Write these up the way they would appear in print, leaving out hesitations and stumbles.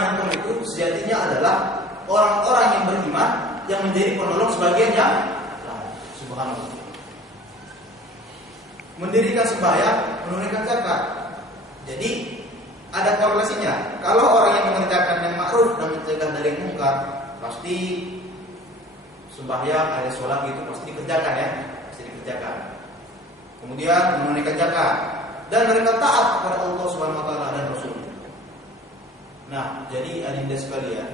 Antum itu sejatinya adalah orang-orang yang beriman yang menjadi penolong sebagian yang lain. Subhanallah. Mendirikan sembahyang, menunaikan zakat. Jadi ada korelasinya. Kalau orang yang mengerjakan yang ma'ruf dan mencegah dari yang munkar, pasti sembahyang, ada sholat itu pasti dikerjakan ya, pasti dikerjakan. Kemudian menunaikan zakat dan mereka taat kepada Allah Subhanahu wa taala dan Rasul. Nah, jadi adinda sekalian,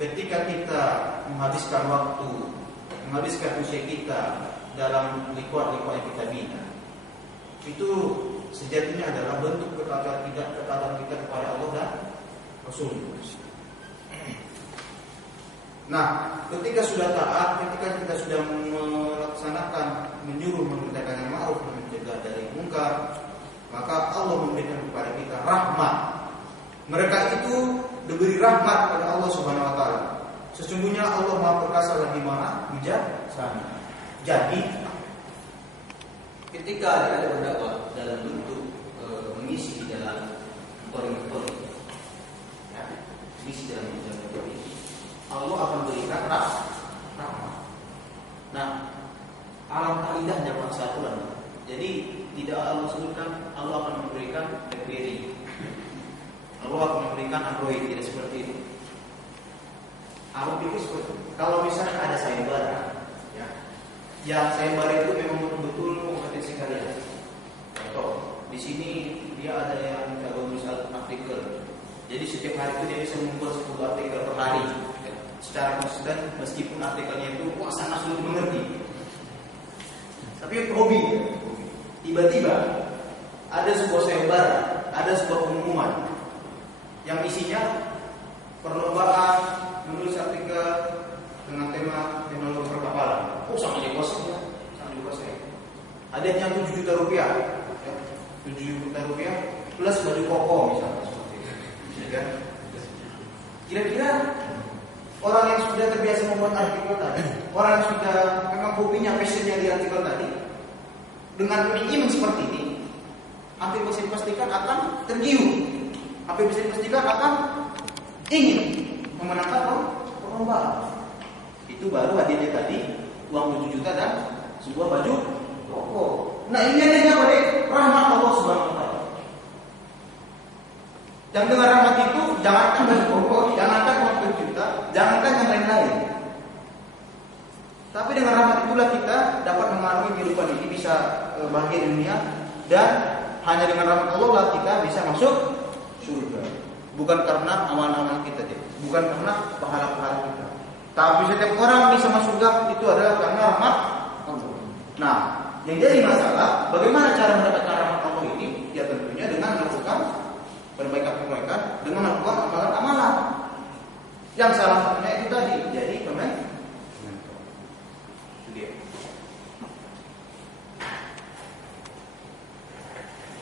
ketika kita menghabiskan waktu, menghabiskan usia kita dalam lingkungan yang kita bina, itu sejatinya adalah bentuk ketaatan kita kepada Allah dan Rasul. Nah, ketika sudah taat, ketika kita sudah melaksanakan, menyuruh mengerjakan yang ma'ruf dan mencegah dari munkar, maka Allah memberikan kepada kita rahmat. Mereka itu diberi rahmat oleh Allah Subhanahu wa taala. Sesungguhnya Allah Maha Perkasa lagi Maha Bijaksana. Jadi ketika ada berdakwah dalam bentuk mengisi di dalam koridor, ya, mengisi dalam koridor ini, Allah akan berikan rahmat. Nah, alangkah indahnya persatuan. Jadi tidak Allah sebutkan Allah akan memberikan BlackBerry, Allah akan memberikan Android, tidak seperti itu. Aku pikir seperti itu. Kalau misalnya ada sayembara, ya, yang sayembara itu memang betul kompetensi kalian. Contoh, di sini dia ada yang jago misal artikel. Jadi setiap hari itu dia bisa membuat 10 artikel per hari, ya, secara konsisten meskipun artikelnya itu sangat sulit mengerti. Tapi hobi, ya. Tiba-tiba ada sebuah sayembara, ada sebuah pengumuman yang isinya perlombaan menulis artikel dengan tema teknologi perkapalan. Oh, sangat dikuasai ya, sangat dikuasai. Hadiahnya 7 juta rupiah, ya, 7 juta rupiah plus baju koko misalnya seperti itu. Ya kan? Kira-kira orang yang sudah terbiasa membuat artikel tadi, orang yang sudah memang hobinya, passionnya di artikel tadi, dengan iming seperti ini, hampir bisa dipastikan akan tergiur. Hampir bisa dipastikan akan ingin memenangkan perlombaan. Itu baru hadiahnya tadi uang 7 juta dan sebuah baju koko. Nah, ini adanya pada rahmat Allah Subhanahu wa taala. Dan dengan rahmat itu jangankan baju koko, jangankan uang 7 juta, jangankan yang lain-lain. Tapi dengan rahmat itulah kita dapat mengarungi kehidupan ini, bisa bahagia di dunia, dan hanya dengan rahmat Allah lah kita bisa masuk surga. Bukan karena amal-amal kita, bukan karena pahala-pahala kita. Tapi setiap orang bisa masuk surga itu adalah karena rahmat Allah. Nah, yang jadi masalah bagaimana cara mendapatkan rahmat Allah ini? Ya tentunya dengan melakukan perbaikan-perbaikan, dengan melakukan amalan-amalan. Yang salah satunya itu tadi jadi mentor.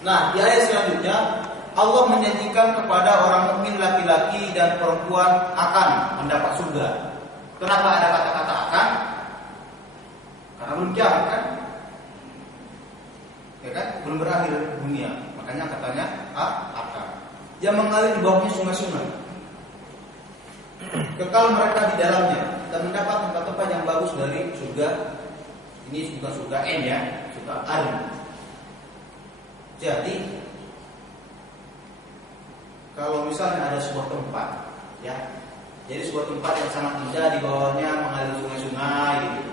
Nah, di ayat selanjutnya Allah menjanjikan kepada orang mukmin laki-laki dan perempuan akan mendapat surga. Kenapa ada kata-kata akan? Karena belum kiamat kan? Ya kan? Belum berakhir dunia. Makanya katanya akan. Yang mengalir di bawahnya sungai-sungai. Kekal mereka di dalamnya dan mendapat tempat-tempat yang bagus dari surga. Ini bukan surga N ya, surga Al. Jadi kalau misalnya ada sebuah tempat, ya, jadi sebuah tempat yang sangat indah di bawahnya mengalir sungai-sungai, gitu.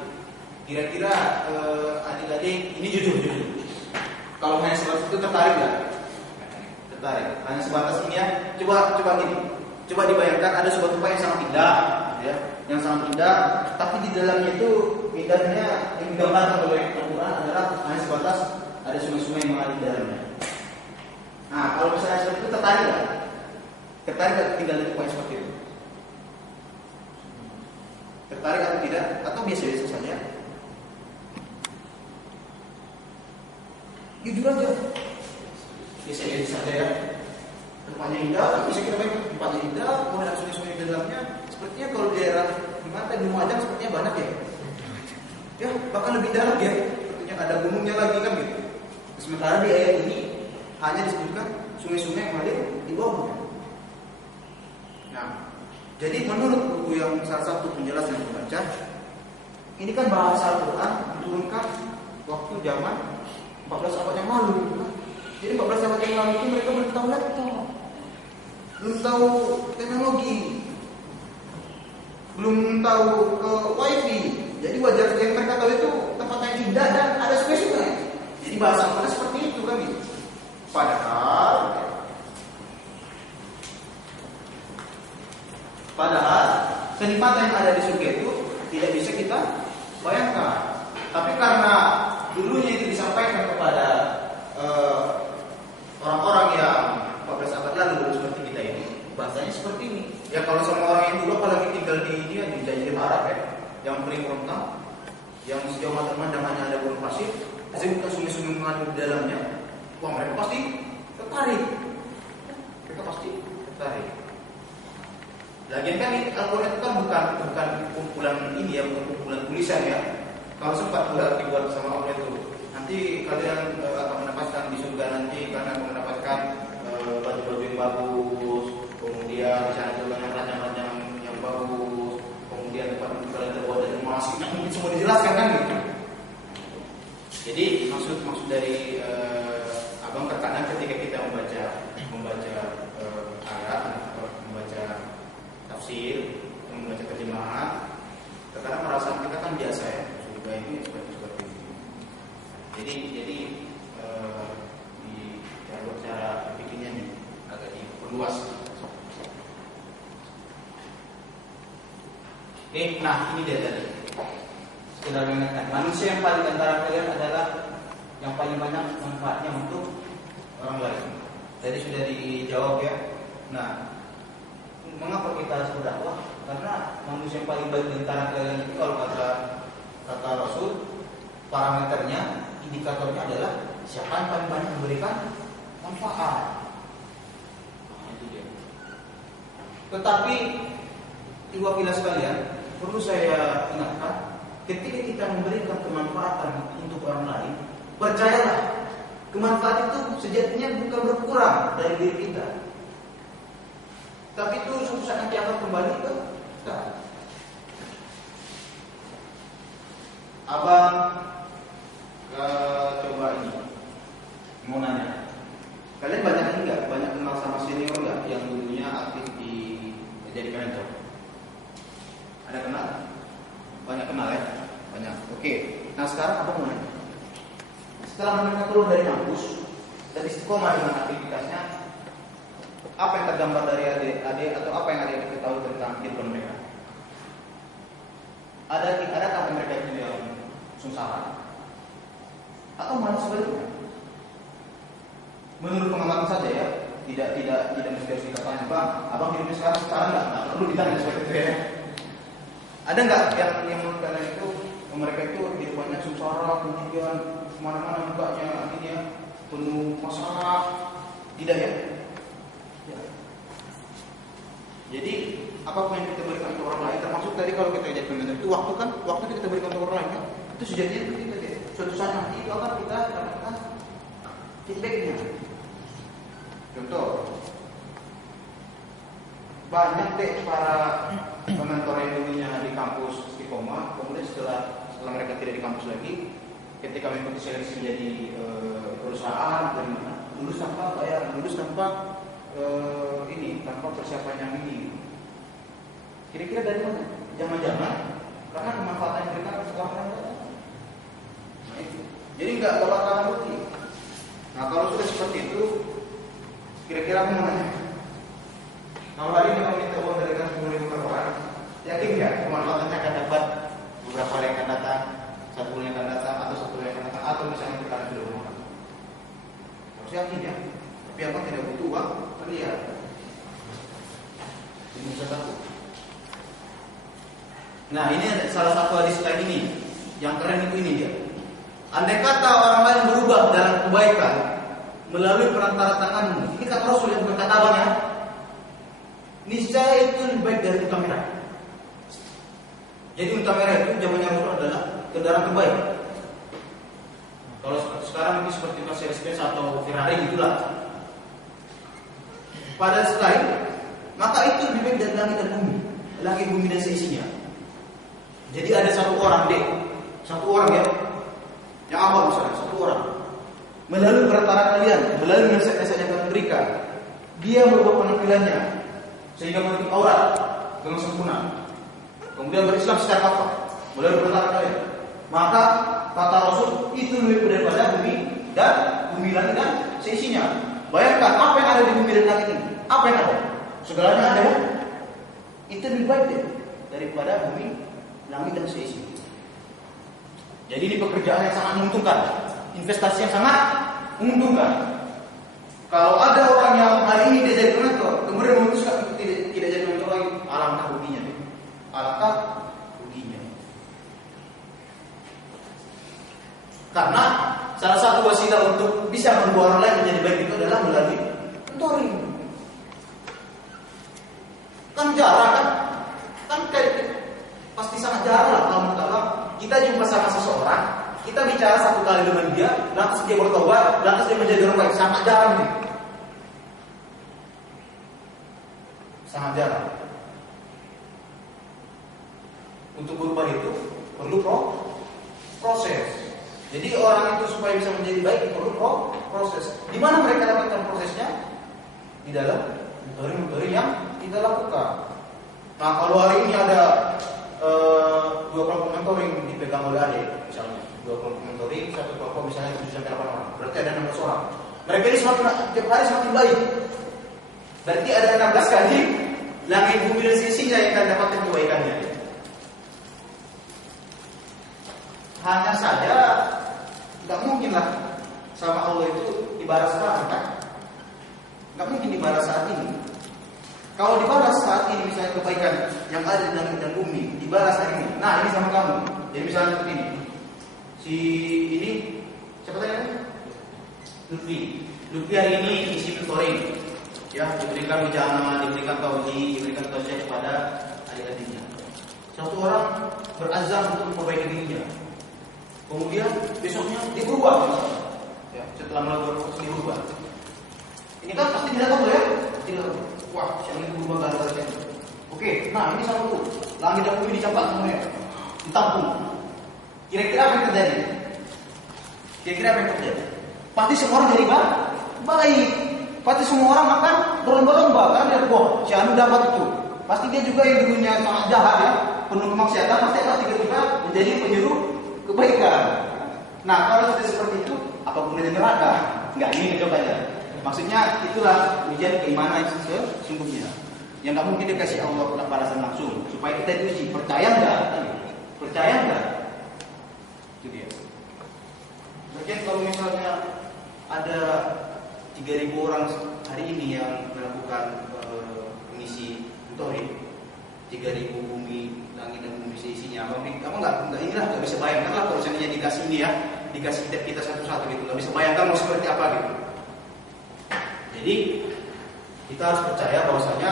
Kira-kira adik-adik ini jujur. Kalau hanya sebatas itu tertarik nggak? Tertarik. Hanya sebatas ini ya. Coba gini. Coba dibayangkan ada sebuah tempat yang sangat indah, ya, yang sangat indah, tapi di dalamnya itu indahnya yang digambarkan oleh Al-Quran adalah hanya sebatas ada sungai-sungai yang mengalir di dalamnya. Nah, kalau misalnya seperti itu tertarik nggak? Tertarik atau tinggal di tempat seperti itu? Tertarik atau tidak? Atau biasa-biasa saja? Jujur aja. Biasa-biasa saja ya. Tempatnya indah, bisa kita bayangkan tempatnya indah, kemudian sungai-sungai di dalamnya. Sepertinya kalau di daerah di mana di Lumajang sepertinya banyak ya. Ya, bahkan lebih dalam ya. Sepertinya ada gunungnya lagi kan gitu. Sementara di ayat ini hanya disebutkan sungai-sungai yang ada di bawahnya. Jadi menurut buku yang salah satu penjelasan yang dibaca, ini kan bahasa Al-Quran diturunkan waktu zaman 14 abad yang lalu. Jadi 14 abad yang lalu itu mereka belum tahu laptop, belum tahu teknologi, belum tahu wifi. Jadi wajar yang mereka tahu itu tempat yang indah dan ada spesiesnya. Jadi bahasa Al-Quran seperti itu kan gitu. Padahal kenikmatan yang ada di surga itu tidak bisa kita bayangkan. Tapi karena dulunya itu disampaikan kepada orang-orang yang 14 abad lalu seperti kita ini, bahasanya seperti ini. Ya kalau sama orang yang dulu apalagi tinggal di dia di Jazirah Arab ya, yang paling rentang, yang sejauh mata memandang hanya ada gurun pasir, bukan sungai-sungai mengalir di dalamnya. Wah, mereka pasti tertarik. Lagian kan Al-Quran itu kan bukan kumpulan ini ya, bukan kumpulan tulisan ya. Kalau sempat dibuat sama Allah itu, nanti kalian akan mendapatkan di surga nanti karena akan mendapatkan baju-baju yang bagus, kemudian di sana juga ranjang-ranjang yang bagus, kemudian tempat kalian terbuat dari emas, mungkin semua dijelaskan kan gitu. Jadi maksud dari abang terkadang ketika kita membaca ayat, membaca tafsir, membaca terjemahan, terkadang perasaan kita kan biasa ya, surga ini seperti ini. Jadi di cara bikinnya nih agak diperluas. Oke, nah ini dia tadi. Sekedar mengingatkan, manusia yang paling antara kalian adalah yang paling banyak manfaatnya untuk orang lain. Jadi sudah dijawab ya. Nah, mengapa kita harus berdakwah? Karena manusia yang paling baik di antara kalian itu kalau kata Rasul, parameternya, indikatornya adalah siapa yang paling banyak memberikan manfaat. Nah, itu dia. Tetapi ibu pilah sekalian, perlu saya ingatkan, ketika kita memberikan kemanfaatan untuk orang lain, percayalah, kemanfaat itu sejatinya bukan berkurang dari diri kita, tapi itu suatu saat nanti akan kembali ke kita. Abang coba ini mau nanya, kalian banyak kenal sama senior nggak yang dulunya aktif di jadi manajer? Ada kenal? Banyak kenal ya? Banyak. Oke. Nah sekarang abang mau nanya, setelah mereka keluar dari kampus dan istiqomah dengan aktivitasnya, apa yang tergambar dari adik atau apa yang adik ketahui tentang kehidupan mereka? Adakah mereka itu yang sungsahan? Atau malah sebaliknya? Menurut pengamatan saja ya, tidak mesti harus kita tanya, bang, abang hidupnya sekarang nggak perlu ditanya seperti itu ya. Ada nggak yang menurut kalian itu mereka itu hidupannya sengsara, kemudian kemana-mana mukanya ini ya penuh masalah? Tidak ya? Ya. Jadi apapun yang kita berikan untuk orang lain, termasuk tadi kalau kita jadi pemimpin itu waktu kita berikan untuk orang lain kan, itu sejatinya itu kita ya. Suatu saat nanti itu akan kita dapatkan feedbacknya. Contoh, banyak deh para mentor yang dulunya di kampus istiqomah, kemudian setelah mereka tidak di kampus lagi, ketika mengikuti seleksi jadi perusahaan dari mana, lulus tanpa bayar, lulus tanpa tanpa persiapan yang ini. Kira-kira dari mana? Jangan-jangan karena kemanfaatan yang mereka sekolah mereka. Nah, itu. Jadi nggak bakalan bukti. Nah kalau sudah seperti itu, kira-kira aku mau nanya, kalau hari ini kalau kita uang dari kan 10.000 per orang, yakin nggak kemanfaatannya akan dapat beberapa hari yang akan datang, 1 bulan yang akan datang, atau 1 bulan yang akan datang, atau misalnya kita sudah rumah? Harus yakin ya. Tapi apa tidak butuh uang, lihat. Ini bisa satu. Nah ini salah satu hadis lain ini, yang keren itu ini dia. Andai kata orang lain berubah dalam kebaikan melalui perantara tanganmu, ini kata Rasul yang berkata abang ya, niscaya itu lebih baik dari unta merah. Jadi unta merah itu zamannya Rasul adalah kendaraan terbaik. Kalau sekarang ini seperti Mercedes atau Ferrari gitulah. Pada sekali, maka itu lebih baik dari langit dan bumi. langit bumi dan seisinya. Jadi ada satu orang ya, yang apa misalnya, satu orang melalui perantara kalian, melalui nasihat-nasihat yang kalian berikan, dia merubah penampilannya sehingga menutup aurat dengan sempurna, kemudian berislam secara kafah melalui perantara kalian, maka kata Rasul itu lebih daripada bumi langit dan seisinya. Bayangkan apa yang ada di bumi dan langit ini, apa yang ada, segalanya ada ya. Itu lebih baik daripada bumi langit dan seisinya. Jadi ini pekerjaan yang sangat menguntungkan, investasi yang sangat menguntungkan. Kalau ada orang yang hari ini dia jadi mentor, kemudian memutuskan untuk tidak jadi mentor lagi, alangkah ruginya. Alangkah ruginya. Karena salah satu wasilah untuk bisa membuat orang lain menjadi baik itu adalah melalui mentoring. Kan jarang kan kayak pasti sangat jarang lah kalau kita jumpa sama seseorang, kita bicara satu kali dengan dia, lantas dia bertobat, lantas dia menjadi orang baik, sangat jarang nih. Sangat jarang. Untuk berubah itu perlu proses. Jadi orang itu supaya bisa menjadi baik perlu proses. Di mana mereka dapatkan prosesnya? Di dalam mentoring yang kita lakukan. Nah, kalau hari ini ada 2 kelompok mentoring dipegang oleh adik, misalnya 2 kelompok mentoring, 1 kelompok misalnya 7 sampai 8 orang, berarti ada 16 orang. Mereka ini tiap hari semakin baik. Berarti ada 16 kali langit bumi dan seisinya yang akan dapatkan kebaikannya. Hanya saja nggak mungkin lah sama Allah itu dibalas sekarang kan? Nggak mungkin dibalas saat ini. Kalau dibalas saat ini misalnya kebaikan yang ada di langit dan bumi dibalas hari ini. Nah ini sama kamu. Jadi misalnya seperti ini. Si ini siapa tadi? Lutfi hari ini isi mentoring. Ya, diberikan wijana, diberikan tauhid, diberikan tausiah kepada adik-adiknya. Satu orang berazam untuk memperbaiki dirinya. Kemudian besoknya dia berubah. Ya, setelah melakukan proses dia berubah. Ini kan pasti tidak tahu ya? Tidak tahu. Wah, yang ini berubah gara-gara ini. Oke, nah ini satu. Langit dan bumi dicampak semuanya. Ditampung. Kira-kira apa yang terjadi? Pasti semua orang jadi baik. Pasti semua orang akan berlomba-lomba karena dia wah, si Anu dapat itu. Pasti dia juga yang dulunya sangat jahat ya, penuh kemaksiatan, pasti akan tiba-tiba menjadi penyuruh kebaikan. Nah, kalau sudah seperti itu, apa gunanya neraka? Enggak, ini jawabannya. Maksudnya itulah ujian keimanan sesungguhnya. Yang nggak mungkin dikasih Allah balasan langsung, supaya kita diuji. Percaya nggak? Itu dia. Bagian kalau misalnya ada 3.000 orang hari ini yang melakukan mengisi mentoring, 3.000 bumi, langit dan bumi seisinya. Kamu nggak inilah nggak bisa bayangkan lah kalau seandainya dikasih ini ya, dikasih kita satu-satu gitu, nggak bisa bayangkan mau seperti apa gitu. Jadi kita harus percaya bahwasanya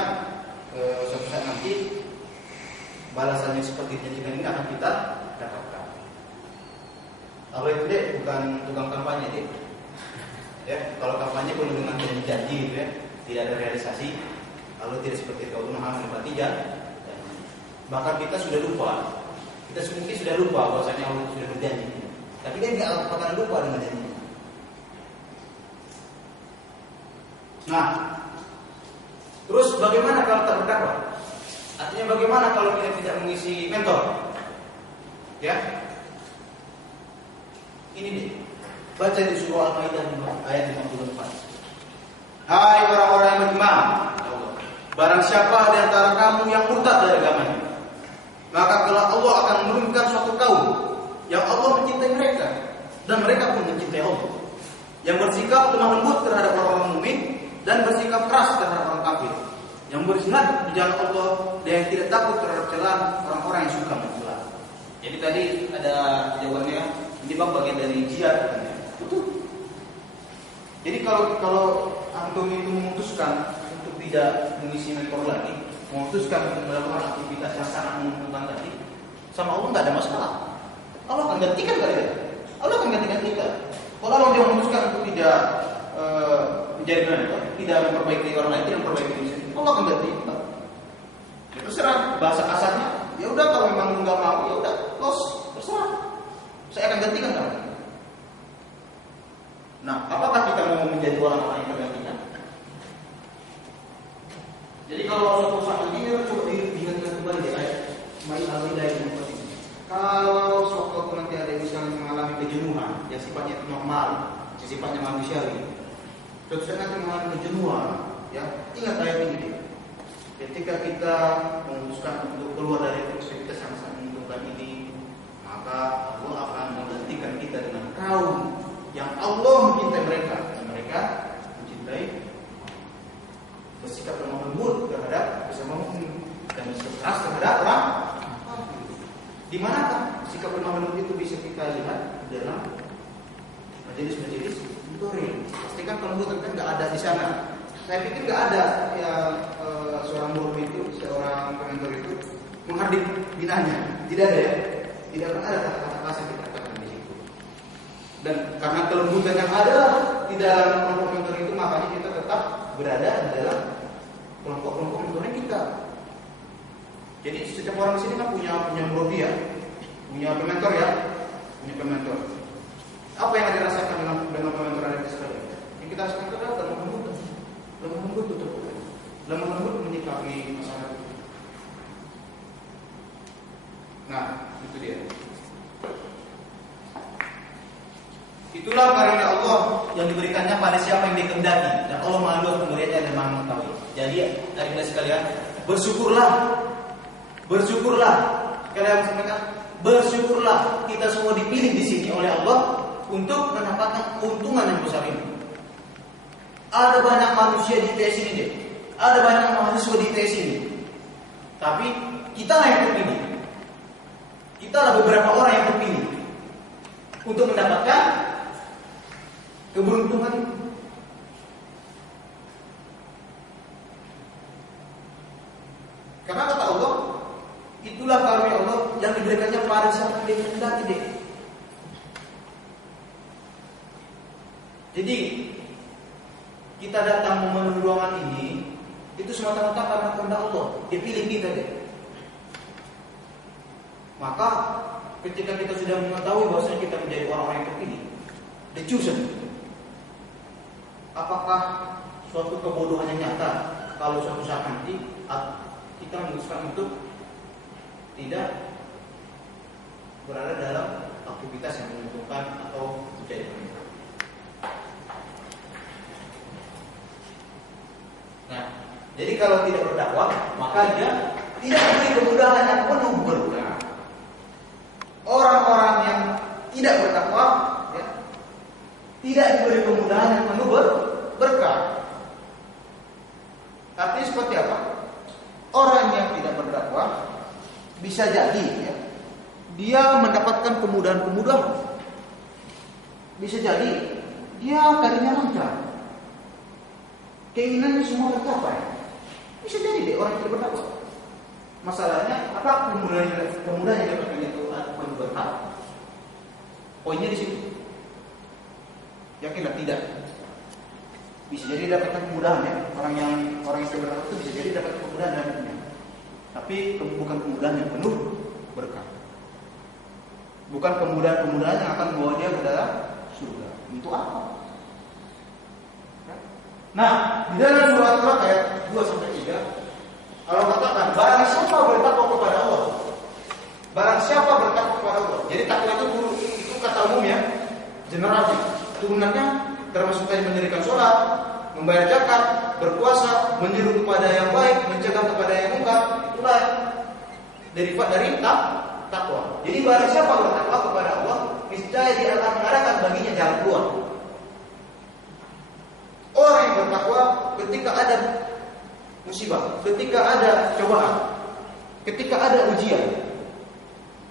suatu saat nanti balasannya seperti dijanjikan ini akan kita dapatkan. Allah itu deh bukan tukang kampanye deh. Ya, kalau kampanye penuh dengan janji gitu ya, tidak ada realisasi. Lalu tidak seperti kau Muhammad bertiga. Bahkan kita sudah lupa. Kita mungkin sudah lupa bahwasanya Allah sudah berjanji. Tapi dia nggak akan lupa dengan janji. Nah, terus bagaimana kalau tak berdakwah? Artinya bagaimana kalau kita tidak mengisi mentor? Ya, ini nih. Baca di surah Al-Maidah ayat 54. Hai orang-orang yang beriman, barang siapa di antara kamu yang murtad dari agamanya, maka kelak Allah akan menurunkan suatu kaum yang Allah mencintai mereka dan mereka pun mencintai Allah, yang bersikap lemah lembut terhadap orang-orang mukmin dan bersikap keras terhadap orang kafir, yang berjihad di jalan Allah dan yang tidak takut terhadap celaan orang-orang yang suka mencela. Jadi tadi ada jawabannya, ini bang bagian dari jihad. Betul. Jadi kalau antum itu memutuskan untuk tidak mengisi mentor lagi, memutuskan untuk melakukan aktivitas yang sangat menguntungkan tadi, sama Allah nggak ada masalah. Allah akan gantikan kalian. Allah akan gantikan kita. Kalau Allah dia memutuskan untuk tidak menjadi mentor, tidak memperbaiki orang lain, tidak memperbaiki diri sendiri, Allah akan ganti kita. Terus terserah bahasa kasarnya. Ya udah kalau memang nggak mau ya udah los, terserah. Saya akan gantikan kamu. Nah, apakah kita mau menjadi orang-orang yang tergantikan? Jadi kalau suatu saat ini coba diingatkan kembali ya, Ismail Al-Maidah ini. Kalau suatu nanti ada yang misalnya mengalami kejenuhan yang sifatnya normal, yang sifatnya manusiawi, suatu saat nanti mengalami kejenuhan, ya ingat ayat ini. Ketika kita memutuskan untuk keluar dari aktivitas yang sangat menguntungkan ini, maka Allah akan menggantikan kita dengan kaum yang Allah mencintai mereka, dan mereka mencintai bersikap lemah lembut terhadap sesama mukmin dan keras terhadap orang. Di manakah sikap lemah lembut itu bisa kita lihat dalam majelis-majelis mentoring? Pastikan kelembutan kan nggak ada di sana. Saya pikir nggak ada yang seorang murid itu, seorang mentor itu menghardik binanya. Tidak ada ya. Tidak pernah ada kata-kata kasar yang dikatakan di situ. Dan karena kelembutan yang ada di dalam kelompok mentor itu, makanya kita tetap berada di dalam kelompok-kelompok mentoring kita. Jadi setiap orang di sini kan punya murabbi ya, punya pementor ya, punya pementor. Apa yang dirasakan dengan pementor ada di sekalian? Yang kita rasakan adalah lemah lembut betul, lemah lembut menyikapi masalah. Nah, itu dia. Itulah karunia Allah yang diberikannya pada siapa yang dikehendaki, dan Allah Maha Luas pemberiannya dan Maha mengetahui. Jadi, dari kita sekalian, bersyukurlah. Kalian sampaikan, bersyukurlah kita semua dipilih di sini oleh Allah untuk mendapatkan keuntungan yang besar ini. Ada banyak manusia di ITS ini deh. Ada banyak mahasiswa di ITS ini. Tapi kita lah yang terpilih. Kita lah beberapa orang yang terpilih untuk mendapatkan keberuntungan itu. Karena kata Allah, itulah karunia Allah yang diberikannya pada siapa yang dikehendaki deh. Jadi kita datang memenuhi ruangan ini itu semata-mata karena kehendak Allah. Dia pilih kita deh. Maka ketika kita sudah mengetahui bahwasanya kita menjadi orang-orang yang terpilih, the chosen, apakah suatu kebodohan yang nyata kalau suatu saat nanti kita memutuskan untuk tidak berada dalam aktivitas yang menguntungkan atau menjadi pemimpin? Nah, jadi kalau tidak berdakwah, maka dia tidak diberi kemudahan yang penuh berkah. Orang-orang yang tidak berdakwah, ya, tidak diberi kemudahan yang penuh berkah. Artinya seperti apa? Orang yang tidak berdakwah bisa jadi, ya, dia mendapatkan kemudahan-kemudahan. Bisa jadi dia karirnya lancar, keinginannya semua tercapai. Bisa jadi deh orang yang tidak berdakwah. Masalahnya apa kemudahan yang dapatkan itu penuh berkah? Poinnya di situ. Yakinlah tidak. Bisa jadi dapatkan kemudahan ya. Orang yang tidak berdakwah itu bisa jadi dapat kemudahan dalam dunia. Tapi bukan kemudahan yang penuh berkah. Bukan kemudahan yang akan membawa dia ke dalam surga. Untuk apa? Nah, di dalam surat Al-Baqarah ayat 2-3, Allah katakan, barang siapa bertakwa kepada Allah, barang siapa bertakwa kepada Allah. Jadi takwa itu kata umum ya, general. Turunannya termasuk tadi mendirikan sholat, membayar zakat, berpuasa, menyeru kepada yang baik, mencegah kepada yang mungkar. Itulah derivat dari takwa. Jadi barang siapa bertakwa kepada Allah, niscaya Dia akan mengadakan baginya jalan keluar. Orang yang bertakwa ketika ada musibah, ketika ada cobaan, ketika ada ujian,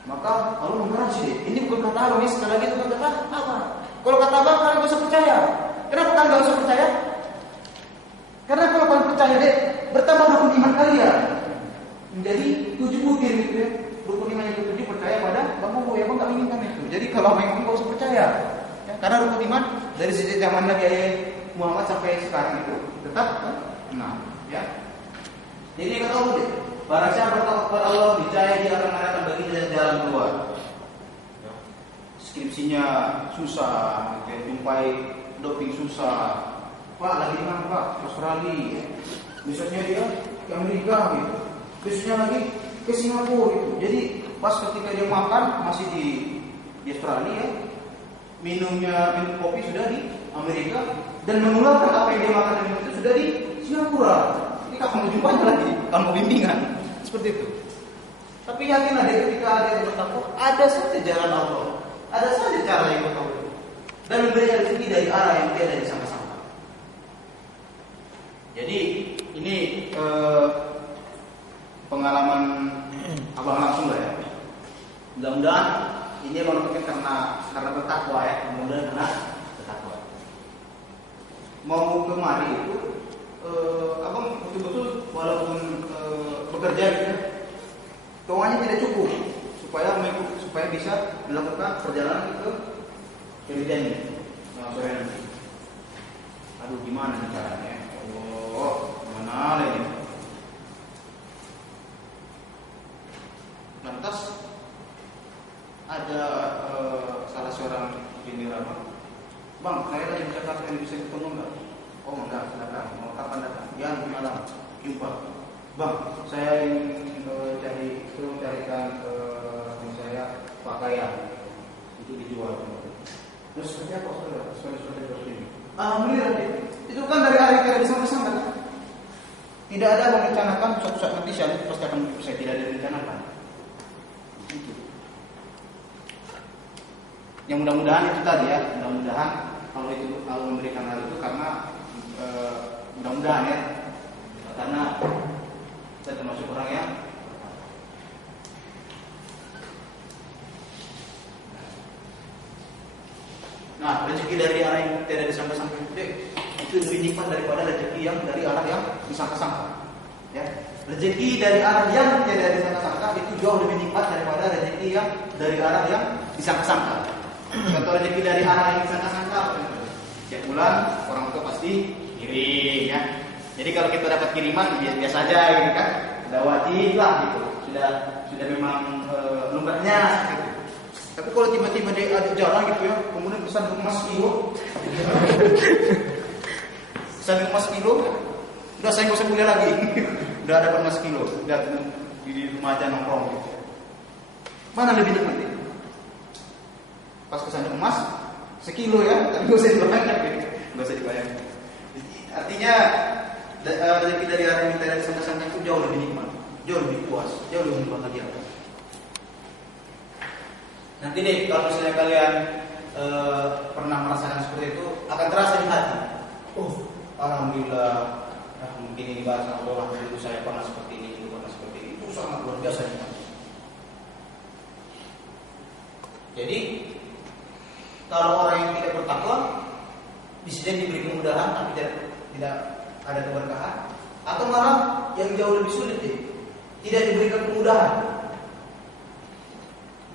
maka Allah menggaransi ini bukan kata Allah, ini sekali lagi bukan kata Allah. Kalau kata Allah kalian gak usah percaya. Kenapa kalian gak usah percaya? Karena kalau kalian percaya deh, bertambah rukun iman kalian menjadi 7 butir gitu ya. Rukun iman yang ke-7 percaya pada Bang Bobo ya, Bang gak menginginkan itu. Jadi kalau memang gak usah percaya ya, karena rukun iman dari sejak zaman Nabi Muhammad sampai sekarang itu tetap ya. Jadi kata Allah deh, Barang siapa bertakwa kepada Allah, niscaya dia akan mengadakan baginya jalan keluar. Skripsinya susah, jumpai doping susah. Pak lagi di mana Pak? Australia. Besoknya dia ke Amerika gitu. Besoknya lagi ke Singapura gitu. Jadi pas ketika dia makan masih di Australia, minum kopi sudah di Amerika, dan menularkan apa yang dia makan dan minum itu sudah di Singapura. Jadi kamu jumpanya lagi, kamu bimbingan seperti itu. Tapi yakinlah dia ketika ada yang bertakwa, ada saja jalan Allah, ada saja cara yang bertakwa, dan memberikan rezeki dari arah yang tiada disangka-sangka. Jadi ini pengalaman abang langsung lah ya. Mudah-mudahan ini abang lakukan karena bertakwa ya, mudah-mudahan karena bertakwa. Mau kemari itu abang betul-betul walaupun bekerja gitu, keuangannya tidak cukup supaya bisa melakukan perjalanan ke kerjanya. Nah, sore nanti. Aduh, gimana nih caranya? Oh, gimana lagi? Lantas ada salah seorang junior bang, saya lagi di Jakarta, ini bisa ketemu nggak? Oh enggak, silakan. Mau kapan datang? Ya, malam. Jumpa. Bang, saya ingin carikan saya pakaian itu dijual. Terus seperti apa saudara? Seperti ini. Alhamdulillah deh. Itu kan dari hari kita disangka-sangka kan? Tidak ada merencanakan suatu saat nanti saya pasti akan saya tidak ada rencanakan. Itu. Yang mudah-mudahan itu tadi ya, mudah-mudahan kalau memberikan hal itu karena mudah-mudahan ya, karena saya termasuk orang yang rezeki dari arah yang tidak disangka-sangka itu lebih nikmat daripada rezeki yang dari arah yang disangka-sangka. Ya, rezeki dari arah yang tidak disangka-sangka itu jauh lebih nikmat daripada rezeki yang dari arah yang disangka-sangka. Contoh rezeki dari arah yang disangka-sangka, setiap bulan orang tua pasti kirim ya. Jadi kalau kita dapat kiriman biasa aja gitu kan, sudah wajib lah gitu, sudah memang lumrahnya gitu. Tapi kalau tiba-tiba dia ada jalan gitu ya, kemudian pesan emas kilo, udah saya nggak usah kuliah lagi, udah dapat emas kilo, udah di rumah aja nongkrong gitu. Mana lebih nikmat itu? Pas kesan emas sekilo ya, tapi nggak usah dibayar gitu, nggak usah dibayar. Artinya rezeki dari arah yang tidak disangka-sangka itu jauh lebih nikmat, jauh lebih puas, jauh lebih bahagia. Nanti deh kalau misalnya kalian pernah merasakan seperti itu, akan terasa di hati. Oh, alhamdulillah, mungkin ini bahasa Allah, dulu saya pernah seperti ini, dulu pernah seperti ini. Itu sangat luar biasa nih. Jadi kalau orang yang tidak bertakwa, bisa jadi diberi kemudahan tapi tidak ada keberkahan, atau malah yang jauh lebih sulit deh, tidak diberikan kemudahan.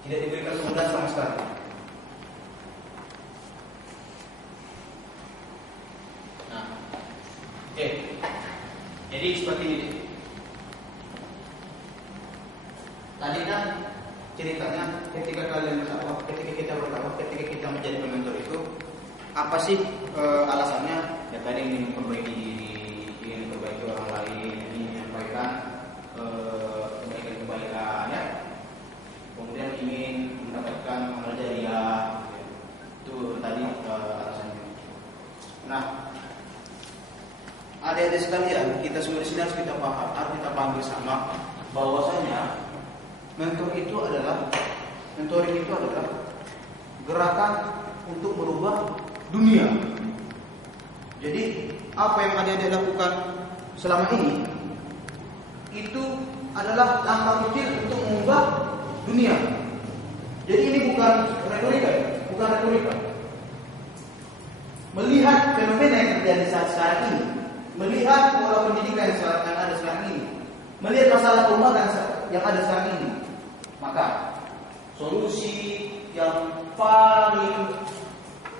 Tidak diberikan kemudahan sama sekali. Nah, oke. Jadi seperti ini. Tadi kan ceritanya ketika kalian bertakwa, ketika kita menjadi mentor itu, apa sih alasannya? Ya tadi ingin memperbaiki diri, ingin memperbaiki orang lain, ingin menyampaikan kebaikan ya. Kemudian ingin mendapatkan amal jariah, itu tadi alasannya. Nah, adik-adik sekalian, kita semua di sini harus kita paham bersama bahwasanya mentoring itu adalah gerakan untuk merubah dunia. Jadi apa yang adik-adik lakukan selama ini itu adalah langkah kecil untuk mengubah dunia. Jadi ini bukan retorika. Melihat fenomena yang terjadi saat sekarang ini, melihat pola pendidikan yang ada sekarang ini, melihat masalah umat yang ada sekarang ini, maka solusi yang paling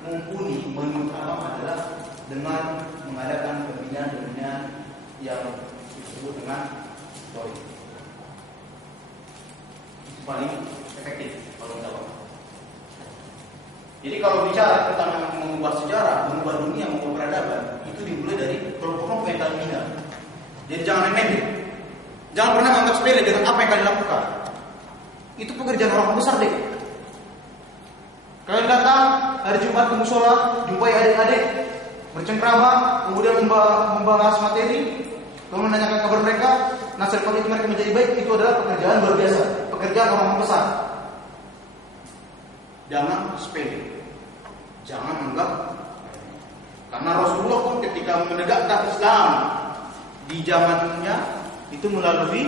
mumpuni menurut Abang adalah dengan mengadakan pembinaan yang disebut dengan story. paling efektif kalau kita lakukan. Jadi kalau bicara tentang mengubah sejarah, mengubah dunia, mengubah peradaban, itu dimulai dari kelompok-kelompok yang kalian bina. Jadi jangan main-main. Jangan pernah menganggap sepele dengan apa yang kalian lakukan. Itu pekerjaan orang besar deh. Kalian datang hari Jumat ke musola, jumpai adik-adik, bercengkrama, kemudian membahas materi, lalu menanyakan kabar mereka, nasihat itu mereka menjadi baik, itu adalah pekerjaan luar biasa, pekerjaan orang besar. Jangan sepele, jangan anggap, karena Rasulullah pun ketika menegakkan Islam di zamannya itu melalui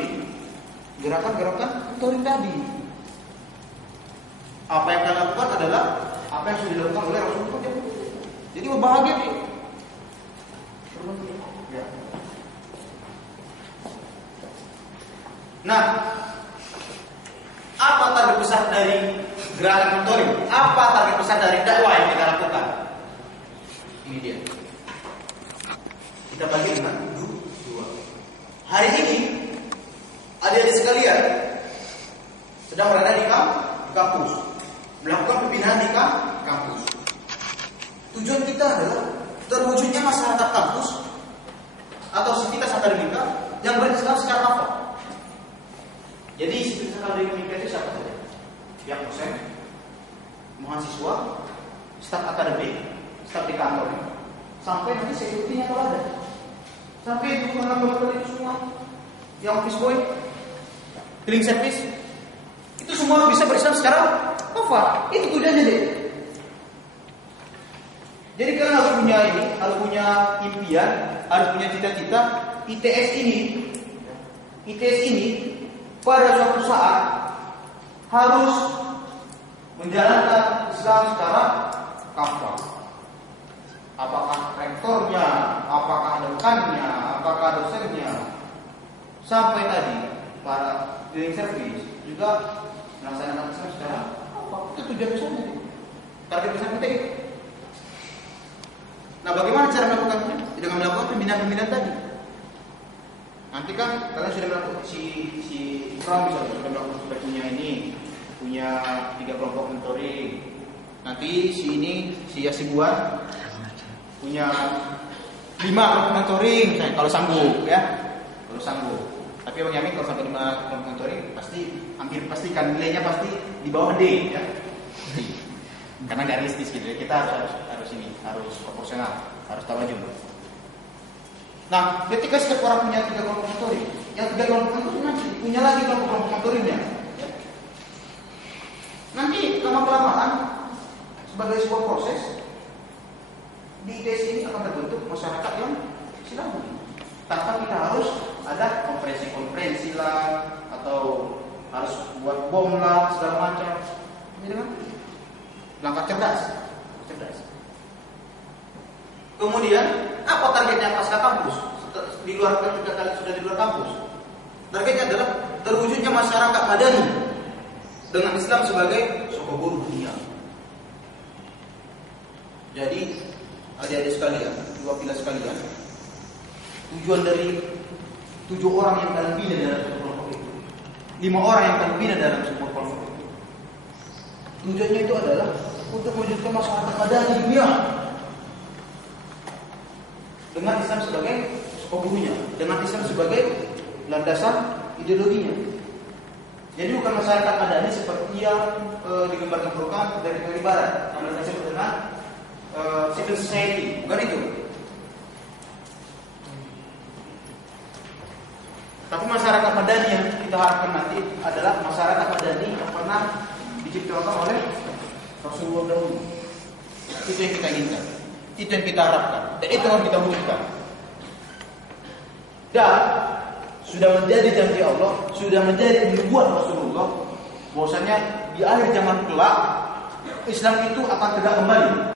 gerakan-gerakan touring tadi. Apa yang kalian lakukan adalah apa yang sudah dilakukan oleh Rasulullah. Jadi berbahagia nih. Ya. Nah, apa target besar dari gerakan mentoring? Apa target besar dari dakwah yang kita lakukan? Ini dia. Kita bagi dengan dua. Hari ini adik-adik sekalian sedang berada di kampus, melakukan pembinaan di kampus. Tujuan kita adalah terwujudnya masyarakat kampus atau sivitas akademika yang berislam secara hafal. Jadi sivitas akademika itu siapa saja? Pihak dosen, mahasiswa, staf akademik, staf di kantor, sampai nanti security-nya kalau ada, sampai itu pengamal itu semua, yang office boy, cleaning service, itu semua bisa berislam secara hafal. Itu tujuannya deh. Jadi kalian harus punya ini, harus punya impian, harus punya cita-cita. ITS ini pada suatu saat harus menjalankan Islam secara kafah. Apakah rektornya, apakah dekannya, apakah dosennya, sampai tadi para cleaning service juga melaksanakan Islam secara kafah. Itu tujuan besarnya. Target besar kita itu. Nah, bagaimana cara melakukannya? Dengan melakukan pembinaan-pembinaan tadi. Nanti kan kalian sudah melakukan si Ikram misalnya sudah melakukan, sudah punya ini, punya 3 kelompok mentoring. Nanti si Yasibuan punya 5 kelompok mentoring misalnya, kalau sanggup ya. Kalau sanggup. Tapi Bang Yamin kalau sampai 5 kelompok mentoring pasti hampir pastikan nilainya pasti di bawah D ya. Karena nggak realistis gitu ya. Kita harus proporsional, harus tawajun. Nah, ketika setiap orang punya 3 kelompok mentoring, yang 3 kelompok mentoring nanti punya lagi kelompok mentoringnya. Ya. Nanti lama-kelamaan sebagai sebuah proses di ITS ini akan terbentuk masyarakat yang Islami. Tanpa kita harus ada konferensi lah atau harus buat bom lah segala macam. Ini kan langkah cerdas. Kemudian apa targetnya pasca kampus? Di luar ketika kalian sudah di luar kampus, targetnya adalah terwujudnya masyarakat madani dengan Islam sebagai sokoguru dunia. Jadi adik-adik sekalian, 2 pilar sekalian, tujuan dari 7 orang yang kalian bina dalam satu kelompok itu, 5 orang yang kalian bina dalam sebuah kelompok itu, tujuannya itu adalah untuk mewujudkan masyarakat madani dunia dengan Islam sebagai pokoknya, dengan Islam sebagai landasan ideologinya. Jadi bukan masyarakat madani seperti yang digambar-gambarkan dari barat, yang mereka sebut dengan civil society, bukan itu. Tapi masyarakat madani yang kita harapkan nanti adalah masyarakat madani yang pernah diciptakan oleh Rasulullah dahulu. Itu yang kita inginkan. Itu yang kita harapkan, dan itu yang kita wujudkan. Dan sudah menjadi janji Allah, sudah menjadi nubuat Rasulullah, bahwasanya di akhir zaman kelak Islam itu akan tegak kembali.